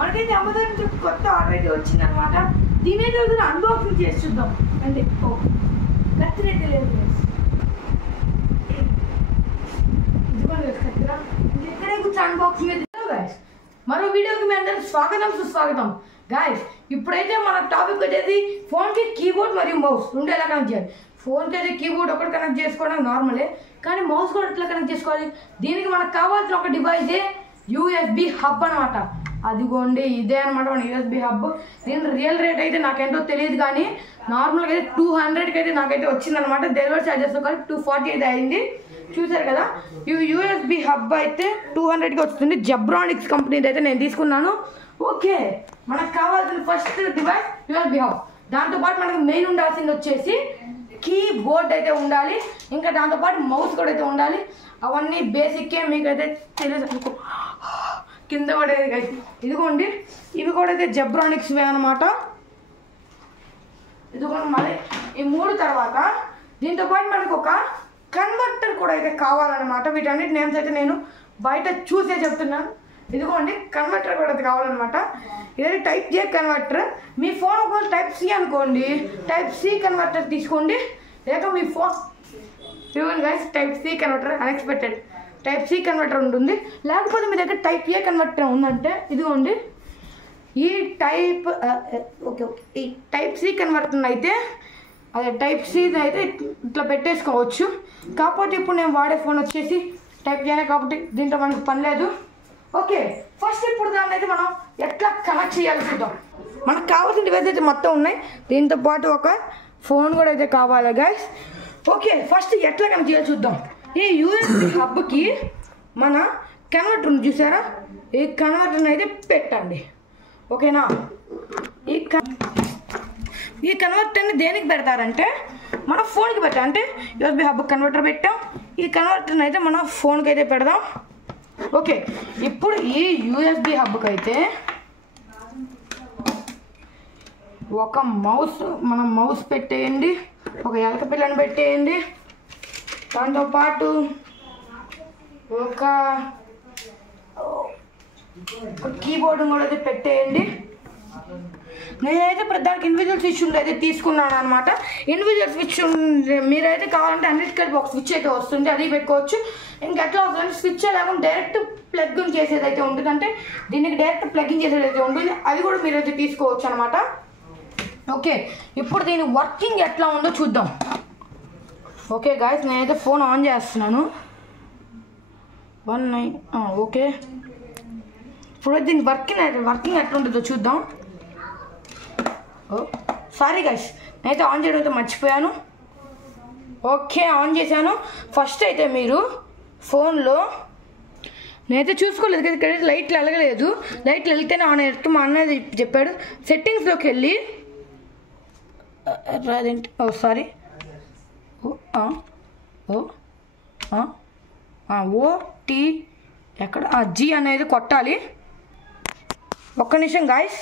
మనకైతే అమెజాన్ నుంచి కొత్త ఆర్డర్ అయితే వచ్చిందనమాట. దీని అయితే అన్బాక్సింగ్ చేసి చూద్దాం. అంటే కత్తిరి అయితే లేదు ఇక్కడే కూర్చొని అన్బాక్సింగ్ అయితే గాయస్. మరో వీడియోకి మీ అందరూ స్వాగతం సుస్వాగతం గాయస్. ఇప్పుడైతే మన టాపిక్ వచ్చేసి ఫోన్కి కీబోర్డ్ మరియు మౌస్ రెండు ఎలా కనెక్ట్ చేయాలి. ఫోన్కి అయితే కీబోర్డ్ ఒకటి కనెక్ట్ చేసుకోవడం నార్మలే, కానీ మౌస్ కూడా ఎట్లా కనెక్ట్ చేసుకోవాలి. దీనికి మనకు కావాల్సిన ఒక డివైసే యూఎస్బి హబ్ అనమాట. అదిగోండి ఇదే అనమాట మన యూఎస్బి హబ్. దీని రియల్ రేట్ అయితే నాకేంటో తెలియదు, కానీ నార్మల్గా అయితే 200కి అయితే నాకైతే వచ్చిందనమాట. డెలివరీ ఛార్జెస్ కలిపి 240 అయితే అయింది. చూసారు కదా, ఈ యూఎస్బి హబ్ అయితే 200కి వస్తుంది. జబ్రానిక్స్ కంపెనీది అయితే నేను తీసుకున్నాను. ఓకే, మనకు కావాల్సిన ఫస్ట్ డివైస్ యూఎస్బి హబ్. దాంతోపాటు మనకు మెయిన్ ఉండాల్సింది వచ్చేసి కీబోర్డ్ అయితే ఉండాలి, ఇంకా దాంతోపాటు మౌస్ కూడా అయితే ఉండాలి. అవన్నీ బేసిక్కే మీకైతే తెలుసు అనుకో. కింద పడేది అయితే ఇదిగోండి, ఇవి కూడా అయితే జబ్రానిక్స్వే అనమాట. ఇదిగోండి మళ్ళీ ఈ మూడు తర్వాత దీంతోపాటు మనకు ఒక కన్వర్టర్ కూడా అయితే కావాలన్నమాట. వీటన్నిటి నేమ్స్ అయితే నేను బయట చూసే చెప్తున్నాను. ఇదిగోండి కన్వర్టర్ కూడా అయితే కావాలన్నమాట. ఇదైతే టైప్ జే కన్వర్టర్. మీ ఫోన్ ఒకవేళ టైప్ సి అనుకోండి, టైప్ సి కన్వర్టర్ తీసుకోండి. లేక మీ ఫోన్ ఇదిగోండి guys, type C converter unexpected type C converter ఉంటుంది. లేకపోతే మీ దగ్గర టైప్ ఏ కన్వర్టర్ ఉందంటే ఇదిగోండి ఈ టైప్ ఓకే ఈ టైప్ సి కన్వర్టర్ అయితే అదే టైప్ సి అయితే ఇట్లా పెట్టేసుకోవచ్చు. కాకపోతే ఇప్పుడు నేను వాడే ఫోన్ వచ్చేసి టైప్ చేయనే, కాబట్టి దీంట్లో మనకు పని లేదు. ఓకే, ఫస్ట్ ఇప్పుడు దాన్ని అయితే మనం ఎట్లా కనెక్ట్ చేయాలి చూద్దాం. మనకు కావాల్సిన డివైస్ అయితే మొత్తం ఉన్నాయి. దీంతో పాటు ఒక ఫోన్ కూడా అయితే కావాలి గైస్. ఓకే, ఫస్ట్ ఎట్లా కనెక్ట్ చేయాలి చూద్దాం. ఈ యూఎస్బి హబ్కి మన కన్వర్టర్ ఉంది చూసారా, ఈ కన్వర్టర్ని అయితే పెట్టండి. ఓకేనా, ఈ కన్వర్టర్ని దేనికి పెడతారంటే మన ఫోన్కి పెట్టాం. అంటే యూఎస్బి హబ్ కన్వర్టర్ పెట్టాం, ఈ కన్వర్టర్ని అయితే మన ఫోన్కి అయితే పెడదాం. ఓకే, ఇప్పుడు ఈ యూఎస్బి హబ్కి అయితే ఒక మనం మౌస్ పెట్టేయండి, ఒక ఎలక పిల్లని పెట్టేయండి, దాంతోపాటు ఒక కీబోర్డ్ కూడా అయితే పెట్టేయండి. నేనైతే దానికి ఇండివిజువల్ స్విచ్ అయితే తీసుకున్నాను అనమాట. ఇండివిజువల్ స్విచ్ మీరైతే కావాలంటే అన్నిటి కలిపి ఒక స్విచ్ అయితే వస్తుంది, అది పెట్టుకోవచ్చు. ఇంకా ఎట్లా వస్తుంది, స్విచ్ లేకుండా డైరెక్ట్ ప్లగ్ చేసేది అయితే ఉంటుంది. అంటే దీనికి డైరెక్ట్ ప్లగ్ఇన్ చేసేది అయితే ఉంటుంది, అది కూడా మీరైతే తీసుకోవచ్చు అనమాట. ఓకే, ఇప్పుడు దీని వర్కింగ్ ఎట్లా ఉందో చూద్దాం. ఓకే గాయస్, నేనైతే ఫోన్ ఆన్ చేస్తున్నాను. 19 ఓకే, ఇప్పుడు దీని వర్కింగ్ ఎట్లా ఉంటుందో చూద్దాం. సారీ గైస్, నేనైతే ఆన్ చేయడం అయితే మర్చిపోయాను. ఓకే, ఆన్ చేశాను. ఫస్ట్ అయితే మీరు ఫోన్లో నేనైతే చూసుకోలేదు కదా, ఇక్కడ లైట్లు వెలగలేదు. లైట్లు వెళ్తేనే ఆన్ అయ్యేట్టు మా అన్నది చెప్పాడు. సెట్టింగ్స్లోకి వెళ్ళి రాదేంటి, సారీ ఓటీ ఎక్కడ జీ అనేది కొట్టాలి. ఒక్క నిమిషం గాయస్.